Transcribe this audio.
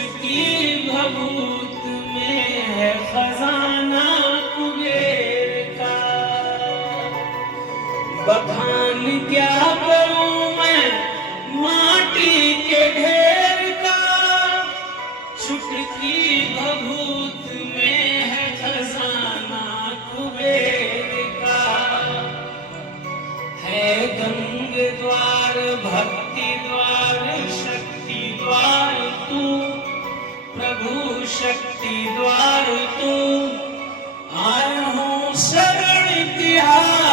छुटकी भभूत में है खजाना कुबेर का। बखान क्या करूं मैं माटी के ढेर का, छुटकी भभूत में है खजाना कुबेर का। है गंग द्वार भक्ति द्वार शक्ति द्वार तू, प्रभु शक्ति द्वार तू। आया हूँ शरण तिहार